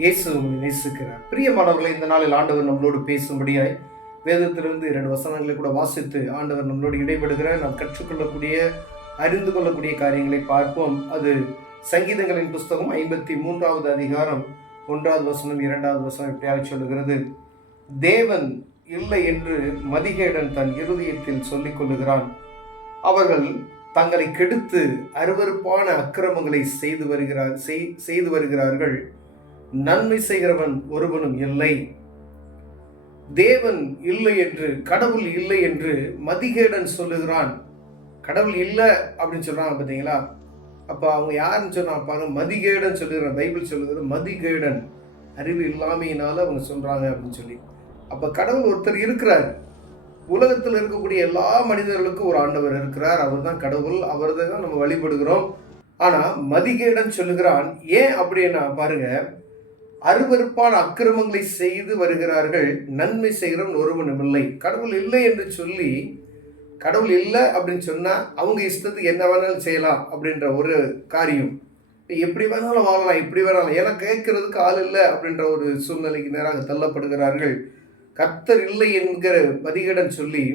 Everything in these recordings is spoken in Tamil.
இயேசு உங்களை நேசிக்கிறார். பிரியமானவர்களை, இந்த நாளில் ஆண்டவர் நம்மளோடு பேசும்படியாய் வேதத்திலிருந்து 2 வசனங்களை கூட வாசித்து ஆண்டவர் நம்மளோடு இடைபடுகிற நாம் கற்றுக்கொள்ளக்கூடிய அறிந்து கொள்ளக்கூடிய காரியங்களை பார்ப்போம். அது சங்கீதங்களின் புஸ்தகம் 53வது அதிகாரம் 1வது வசனம் 2வது வசனம் இப்படியாக சொல்லுகிறது. தேவன் இல்லை என்று மதிகேடன் தன் இருதயத்தில் சொல்லிக் கொள்ளுகிறான். அவர்கள் தங்களை கெடுத்து அருவருப்பான அக்கிரமங்களை செய்து வருகிறார்கள். நன்மை செய்கிறவன் ஒருவனும் இல்லை. தேவன் இல்லை என்று, கடவுள் இல்லை என்று மதிகேடன் சொல்லுகிறான். கடவுள் இல்லை அப்படின்னு சொல்றாங்க பார்த்தீங்களா? அப்ப அவங்க யாருன்னு சொன்னா பாருங்க, மதிகேடன் சொல்லுகிறான். பைபிள் சொல்லுகிறது மதிகேடன், அறிவு இல்லாமையினால அவங்க சொல்றாங்க அப்படின்னு சொல்லி. அப்ப கடவுள் ஒருத்தர் இருக்கிறார். உலகத்தில் இருக்கக்கூடிய எல்லா மனிதர்களுக்கும் ஒரு ஆண்டவர் இருக்கிறார். அவர் தான் கடவுள். அவரை தான் நம்ம வழிபடுகிறோம். ஆனா மதிகேடன் சொல்லுகிறான். ஏன் அப்படின்னா பாருங்க, அருவருப்பான அக்கிரமங்களை செய்து வருகிறார்கள். நன்மை செய்கிறவன் ஒருவனும் இல்லை. கடவுள் இல்லை என்று சொல்லி, கடவுள் இல்லை அப்படின்னு சொன்னா அவங்க இஷ்டத்துக்கு என்ன வேணாலும் செய்யலாம் அப்படின்ற ஒரு காரியம். எப்படி வேணாலும் வாழலாம், எப்படி வேணாலும், ஏன்னா கேட்கறதுக்கு ஆள் இல்லை அப்படின்ற ஒரு சூழ்நிலைக்கு நேராக தள்ளப்படுகிறார்கள். கர்த்தர் இல்லை என்கிற மதிகேடன் சொல்லி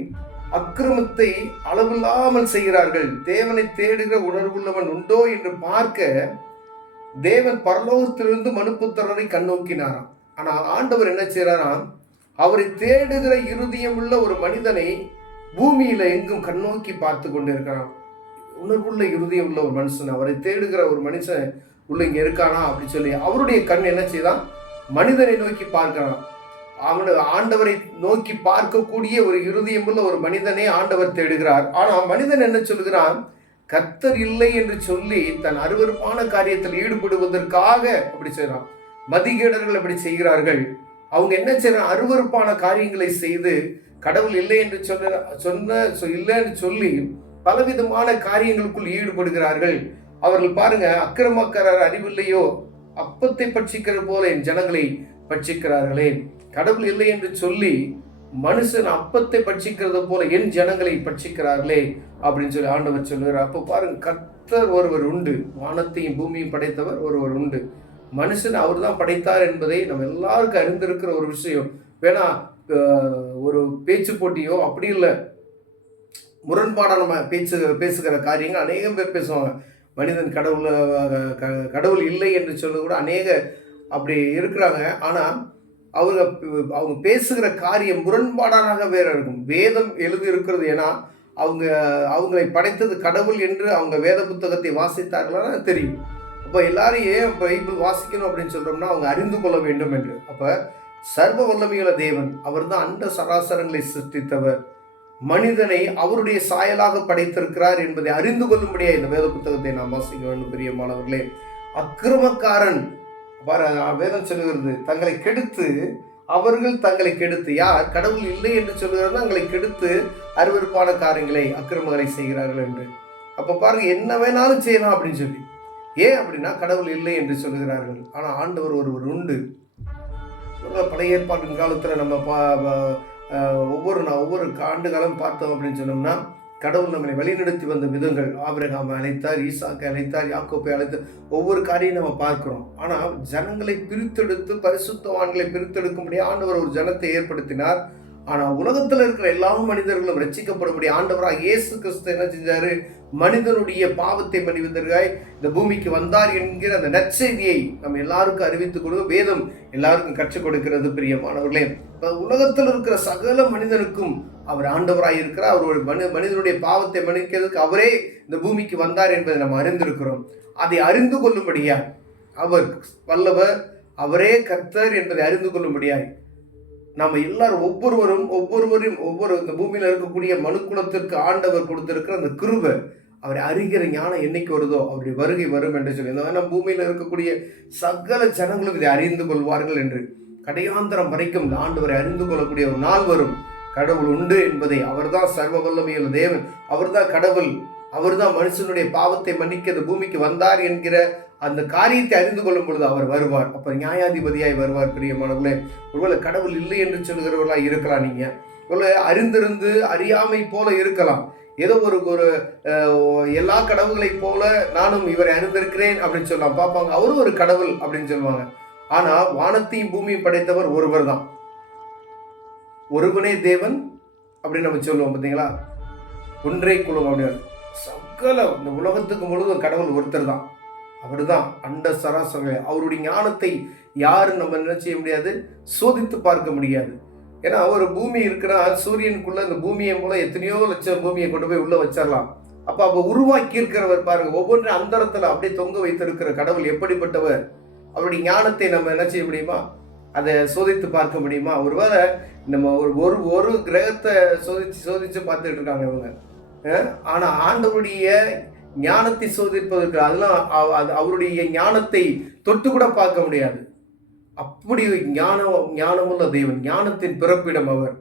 அக்கிரமத்தை அளவில்லாமல் செய்கிறார்கள். தேவனை தேடுகிற உணர்வுள்ளவன் உண்டோ என்று பார்க்க தேவன் பரலோகத்திலிருந்து மனுப்புத்திரனை கண்ணோக்கினாராம். ஆனா ஆண்டவர் என்ன செய்யறாராம்? அவரை தேடுகிற இருதயம் உள்ள ஒரு மனிதனை பூமியில எங்கும் கண்ணோக்கி பார்த்து கொண்டிருக்கிறான். உணர்வுள்ள இருதயம் உள்ள ஒரு மனுஷன், அவரை தேடுகிற ஒரு மனுஷன் உள்ள இங்க இருக்கானா அப்படின்னு சொல்லி அவருடைய கண் என்ன செய்தான்? மனிதனை நோக்கி பார்க்கிறான். ஆண்டவரை நோக்கி பார்க்கக்கூடிய ஒரு இருதயம் உள்ள ஒரு மனிதனை ஆண்டவர் தேடுகிறார். ஆனா மனிதன் என்ன சொல்கிறான்? கர்த்தர் இல்லை என்று சொல்லி தன் அருவருப்பான காரியத்தில் ஈடுபடுவதற்காக அப்படி செய்யறான். மதிகேடர்கள் அப்படி செய்கிறார்கள். அவங்க என்ன செய்யறாங்க? அருவருப்பான காரியங்களை செய்து கடவுள் இல்லை என்று இல்லை என்று சொல்லி பலவிதமான காரியங்களுக்குள் ஈடுபடுகிறார்கள். அவர்கள் பாருங்க, அக்கிரமக்காரர் அறிவில்லையோ, அப்பத்தை பட்சிக்கிற போல என் ஜனங்களை பட்சிக்கிறார்களே. கடவுள் இல்லை என்று சொல்லி மனுஷன் அப்பத்தை பட்சிக்கிறது போல என் ஜனங்களை பட்சிக்கிறார்களே அப்படின்னு சொல்லி ஆண்டவர் சொல்லுகிறார். அப்போ பாருங்க, கர்த்தர் ஒருவர் உண்டு. வானத்தையும் பூமியும் படைத்தவர் ஒருவர் உண்டு. மனுஷன் அவர் தான் படைத்தார் என்பதை நம்ம எல்லாருக்கும் அறிந்திருக்கிற ஒரு விஷயம். வேணா ஒரு பேச்சு போட்டியோ அப்படி இல்லை, முரண்பாடாக நம்ம பேசுகிற காரியங்கள் அநேகம் பேர் பேசுவாங்க. மனிதன் கடவுள் இல்லை என்று சொல்ல கூட அநேக அப்படி இருக்கிறாங்க. ஆனால் அவங்க பேசுகிற காரியம் முரண்பாடாக வேற இருக்கும். வேதம் எழுதி இருக்கிறது. ஏன்னா அவங்களை படைத்தது கடவுள் என்று அவங்க வேத புத்தகத்தை வாசித்தார்களா தெரியும். அப்போ எல்லாரும் ஏன் பைபிள் வாசிக்கணும் அப்படின்னு சொல்றோம்னா அவங்க அறிந்து கொள்ள வேண்டும் என்று. அப்ப சர்வ வல்லமையுள்ள தேவன், அவர் தான் அண்ட சராசரங்களை சிருஷ்டித்தவர். மனிதனை அவருடைய சாயலாக படைத்திருக்கிறார் என்பதை அறிந்து கொள்ளும்படியா இந்த வேத புத்தகத்தை நாம் வாசிக்க வேண்டும். பிரியமானவர்களே, அக்கிரமக்காரன் வேதம் சொல்லுகிறது, தங்களை கெடுத்து, அவர்கள் தங்களை கெடுத்து, யார்? கடவுள் இல்லை என்று சொல்லுகிறது, தங்களை கெடுத்து அருவருப்பான காரியங்களை அக்கிரமங்களை செய்கிறார்கள் என்று. அப்ப பாருங்க, என்ன வேணாலும் செய்யலாம் அப்படின்னு சொல்லி. ஏன் அப்படின்னா கடவுள் இல்லை என்று சொல்லுகிறார்கள். ஆனா ஆண்டவர் ஒருவர் உண்டு. பழைய ஏற்பாட்டின் காலத்துல நம்ம ஒவ்வொரு ஆண்டு காலம் பார்த்தோம் அப்படின்னு சொன்னோம்னா, கடவுள் நம்மளை வழிநடத்தி வந்த விதங்கள், ஆபிரகாமை அழைத்தார், ஈசாக்கை அழைத்தார், யாக்கோப்பை அழைத்தார், ஒவ்வொரு காரியம் நம்ம பார்க்கிறோம். ஆனால் ஜனங்களை பிரித்தெடுத்து, பரிசுத்தவான்களை பிரித்தெடுக்கும்படி ஆண்டவர் ஒரு ஜனத்தை ஏற்படுத்தினார். ஆனால் உலகத்தில் இருக்கிற எல்லா மனிதர்களும் ரட்சிக்கப்படும்படி ஆண்டவராக இயேசு கிறிஸ்து என்ன செஞ்சாரு? மனிதனுடைய பாவத்தை மன்னிப்பதற்காய் இந்த பூமிக்கு வந்தார் என்கிற அந்த நற்செய்தியை நம்ம எல்லாருக்கும் அறிவித்துக் கொடுக்க வேதம் எல்லாருக்கும் கற்றுக் கொடுக்கிறது. பிரியமானவர்களே, உலகத்தில் இருக்கிற சகல மனிதனுக்கும் அவர் ஆண்டவராய் இருக்கிறார். அவர் மனிதனுடைய பாவத்தை மன்னிக்கிறதுக்கு அவரே இந்த பூமிக்கு வந்தார் என்பதை நம்ம அறிந்திருக்கிறோம். அதை அறிந்து கொள்ளும்படியா அவர் வல்லவர், அவரே கர்த்தர் என்பதை அறிந்து கொள்ளும்படியாய் நம்ம எல்லாரும் ஒவ்வொரு இந்த பூமியில இருக்கக்கூடிய மனுக்குலத்திற்கு ஆண்டவர் கொடுத்திருக்கிற அந்த கிருபை, அவரை அறிகிற ஞானம் என்னைக்கு வருதோ அவருடைய வருகை வரும் என்று சொல்லி, நம்ம பூமியில இருக்கக்கூடிய சகல ஜனங்களும் இதை அறிந்து கொள்வார்கள் என்று கடையாந்தரம் வரைக்கும் இந்த ஆண்டவரை அறிந்து கொள்ளக்கூடிய ஒரு நாள் வரும். கடவுள் உண்டு என்பதை, அவர்தான் சர்வ வல்லமையுள்ள தேவன், அவர்தான் கடவுள், அவர்தான் மனுஷனுடைய பாவத்தை மன்னிக்க இந்த பூமிக்கு வந்தார் என்கிற அந்த காரியத்தை அறிந்து கொள்ளும் பொழுது அவர் வருவார். அப்ப நியாயாதிபதியாய் வருவார். பிரியமானவர்களே, ஒருவேளை கடவுள் இல்லை என்று சொல்லுகிறவர்களா இருக்கலாம். நீங்க ஒருவேளை அறிந்திருந்து அறியாமை போல இருக்கலாம். ஏதோ ஒரு எல்லா கடவுள்களை போல நானும் இவரை அறிந்திருக்கிறேன் அப்படின்னு சொல்லலாம். பார்ப்பாங்க, அவரும் ஒரு கடவுள் அப்படின்னு சொல்லுவாங்க. ஆனா வானத்தையும் பூமியும் படைத்தவர் ஒருவர் தான். ஒருவனே தேவன் அப்படின்னு நம்ம சொல்லுவோம் பார்த்தீங்களா? ஒன்றே குலம் அப்படின்னு. சகல இந்த உலகத்துக்கு முழுவதும் கடவுள் ஒருத்தர் தான். அவர் தான் அண்ட சராசரி. அவருடைய ஞானத்தை யாரும் நம்ம என்ன செய்ய முடியாது, சோதித்து பார்க்க முடியாது. ஏன்னா ஒரு பூமி இருக்குன்னா சூரியனுக்குள்ள அந்த பூமியை மூலம் எத்தனையோ லட்சம் பூமியை கொண்டு போய் உள்ள வச்சிடலாம். அப்ப உருவாக்கி இருக்கிறவர் பாருங்க, ஒவ்வொரு அந்தரத்துல அப்படியே தொங்க வைத்திருக்கிற கடவுள் எப்படிப்பட்டவர். அவருடைய ஞானத்தை நம்ம என்ன செய்ய முடியுமா, அதை சோதித்து பார்க்க முடியுமா? ஒருவேளை நம்ம ஒரு ஒரு கிரகத்தை சோதிச்சு பார்த்துட்டு இருக்காங்க இவங்க. ஆனா ஆண்டவருடைய ஞானத்தை சோதிப்பதற்கு அதெல்லாம் அவருடைய ஞானத்தை தொட்டு கூட பார்க்க முடியாது. அப்படி ஞானமுள்ள தேவன், ஞானத்தின் பிறப்பிடம் அவர்.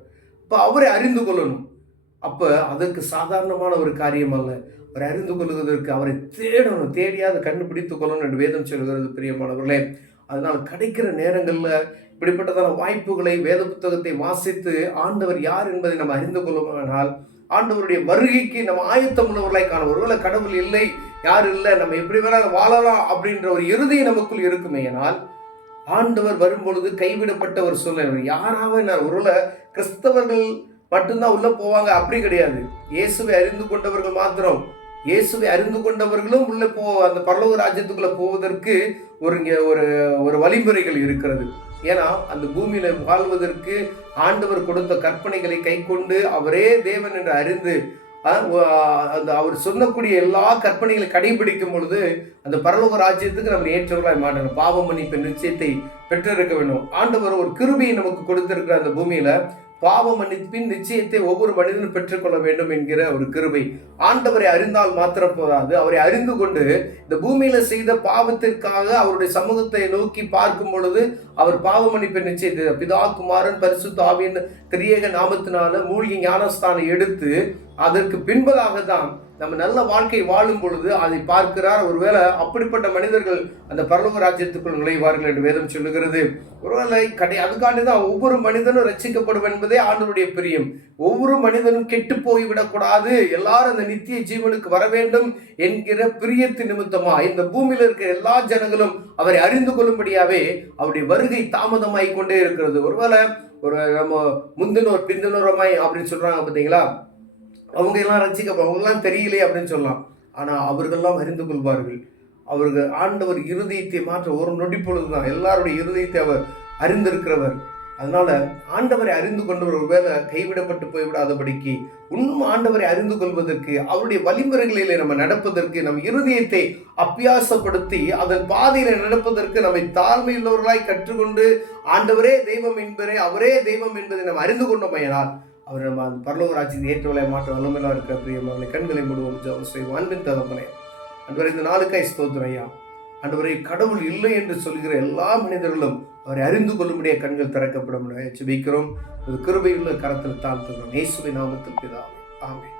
இப்ப அவரை அறிந்து கொள்ளணும். அப்ப அதற்கு சாதாரணமான ஒரு காரியம் அல்ல. அவரை அறிந்து கொள்வதற்கு அவரை தேடணும், தேடியாவது கண்டுபிடித்துக் கொள்ளணும் என்று வேதம் சொல்கிறது பிரியமானவர்களே. அதனால் கிடைக்கிற நேரங்கள்ல இப்படிப்பட்டதான வாய்ப்புகளை, வேத புத்தகத்தை வாசித்து ஆண்டவர் யார் என்பதை நம்ம அறிந்து கொள்ளுமானால் ஆண்டவருடைய வருகைக்கு நம்ம ஆயத்தம் உள்ளவர்களாய் காணும். ஒருவேளை கடவுள் இல்லை, யார் இல்லை, நம்ம எப்படி வேணாலும் வாழலாம் அப்படின்ற ஒரு இறுதி நமக்குள் இருக்குமே. ஆனால் ஆண்டவர் வரும்பொழுது கைவிடப்பட்ட ஒரு சூழ்நிலை. யாராவது ஒருவேளை கிறிஸ்தவர்கள் மட்டும்தான் உள்ள போவாங்க அப்படி கிடையாது. இயேசுவை அறிந்து கொண்டவர்கள் மாத்திரம், இயேசுவை அறிந்து கொண்டவர்களும் உள்ள அந்த பரலோக ராஜ்யத்துக்குள்ள போவதற்கு ஒரு வழிமுறைகள் இருக்கிறது. ஏன்னா அந்த பூமியில வாழ்வதற்கு ஆண்டவர் கொடுத்த கற்பனைகளை கை கொண்டு அவரே தேவன் என்று அறிந்து அவர் சொல்லக்கூடிய எல்லா கற்பனைகளை கடைபிடிக்கும் பொழுது அந்த பரலோக ராஜ்யத்துக்கு நம்ம ஏற்றவர்களாய் மாட்டணும். பாவ மன்னிப்பு நிச்சயத்தை பெற்றிருக்க வேண்டும். ஆண்டவர் ஒரு கிருபையை நமக்கு கொடுத்திருக்கிற அந்த பூமியில பாவ மன்னிப்பின் நிச்சயத்தை ஒவ்வொரு மனிதனும் பெற்றுக்கொள்ள வேண்டும் என்கிற ஒரு கிருபை. ஆண்டவரை அறிந்தால் மாத்திரம் போதாது, அவரை அறிந்து கொண்டு இந்த பூமியில செய்த பாவத்திற்காக அவருடைய சமூகத்தை நோக்கி பார்க்கும் பொழுது அவர் பாவ மன்னிப்பின் நிச்சயத்தை பிதா குமாரன் பரிசுத்த ஆவியின் திரியேக நாமத்தினால மூழ்கி ஞானஸ்தானம் எடுத்து அதற்கு பின்பதாக தான் நம்ம நல்ல வாழ்க்கை வாழும் பொழுது அதை பார்க்கிறார். ஒருவேளை அப்படிப்பட்ட மனிதர்கள் அந்த பரலோக ராஜ்யத்துக்குள் நுழைவார்கள் என்று வேதம் சொல்லுகிறது. ஒருவேளை அதுக்காண்டிதான் ஒவ்வொரு மனிதனும் ரட்சிக்கப்படும் என்பதே ஆண்டவருடைய பிரியம். ஒவ்வொரு மனிதனும் கெட்டு போய்விடக்கூடாது, எல்லாரும் அந்த நித்திய ஜீவனுக்கு வர வேண்டும் என்கிற பிரியத்தின் நிமித்தமா இந்த பூமியில இருக்கிற எல்லா ஜனங்களும் அவரை அறிந்து கொள்ளும்படியாவே அவருடைய வருகை தாமதமாய் கொண்டே இருக்கிறது. ஒருவேளை நம்ம முந்தினோர் பிந்தினோரமாய் அப்படின்னு சொல்றாங்க பார்த்தீங்களா, அவங்க எல்லாம் ரசிக்கப்படும், அவங்கெல்லாம் தெரியலையே அப்படின்னு சொல்லலாம். ஆனால் அவர்கள்லாம் அறிந்து கொள்வார்கள். அவர்கள் ஆண்டவர் இருதயத்தை மாற்ற ஒரு நொடி பொழுதுதான் எல்லாருடைய இருதயத்தை அவர் அறிந்திருக்கிறவர். அதனால ஆண்டவரை அறிந்து கொண்டவர் ஒருவேளை கைவிடப்பட்டு போய்விடாதபடிக்கு இன்னும் ஆண்டவரை அறிந்து கொள்வதற்கு அவருடைய வழிமுறைகளிலே நம்ம நடப்பதற்கு நம் இருதயத்தை அபியாசப்படுத்தி அதன் பாதையில நடப்பதற்கு நம்மை தாழ்மையுள்ளவர்களாய் கற்றுக்கொண்டு ஆண்டவரே தெய்வம் என்பதே அவரே தெய்வம் என்பதை நம்ம அறிந்து கொண்டோமையினால் அவர் நம்ம அந்த பரலோக ராஜ்யத்தை ஏற்றவளை மாற்ற வல்லமையாக இருக்கிற பிரியமானவர்களை கண்களை மூடுவோம். ஜெபம் செய்வோம். அன்பின் தகப்பனே, ஆண்டவரே இந்த நாளுக்காய் ஸ்தோத்திரம் ஐயா. ஆண்டவரே கடவுள் இல்லை என்று சொல்கிற எல்லா மனிதர்களும் அவரை அறிந்து கொள்ளும்படிய கண்கள் திறக்கப்பட முடியும் ஜெபிக்கிறோம். ஒரு கிருபையுள்ள கரத்தில் தாழ்த்துகிறோம். இயேசுவின் நாமத்தில் பிதாவே, ஆமென்.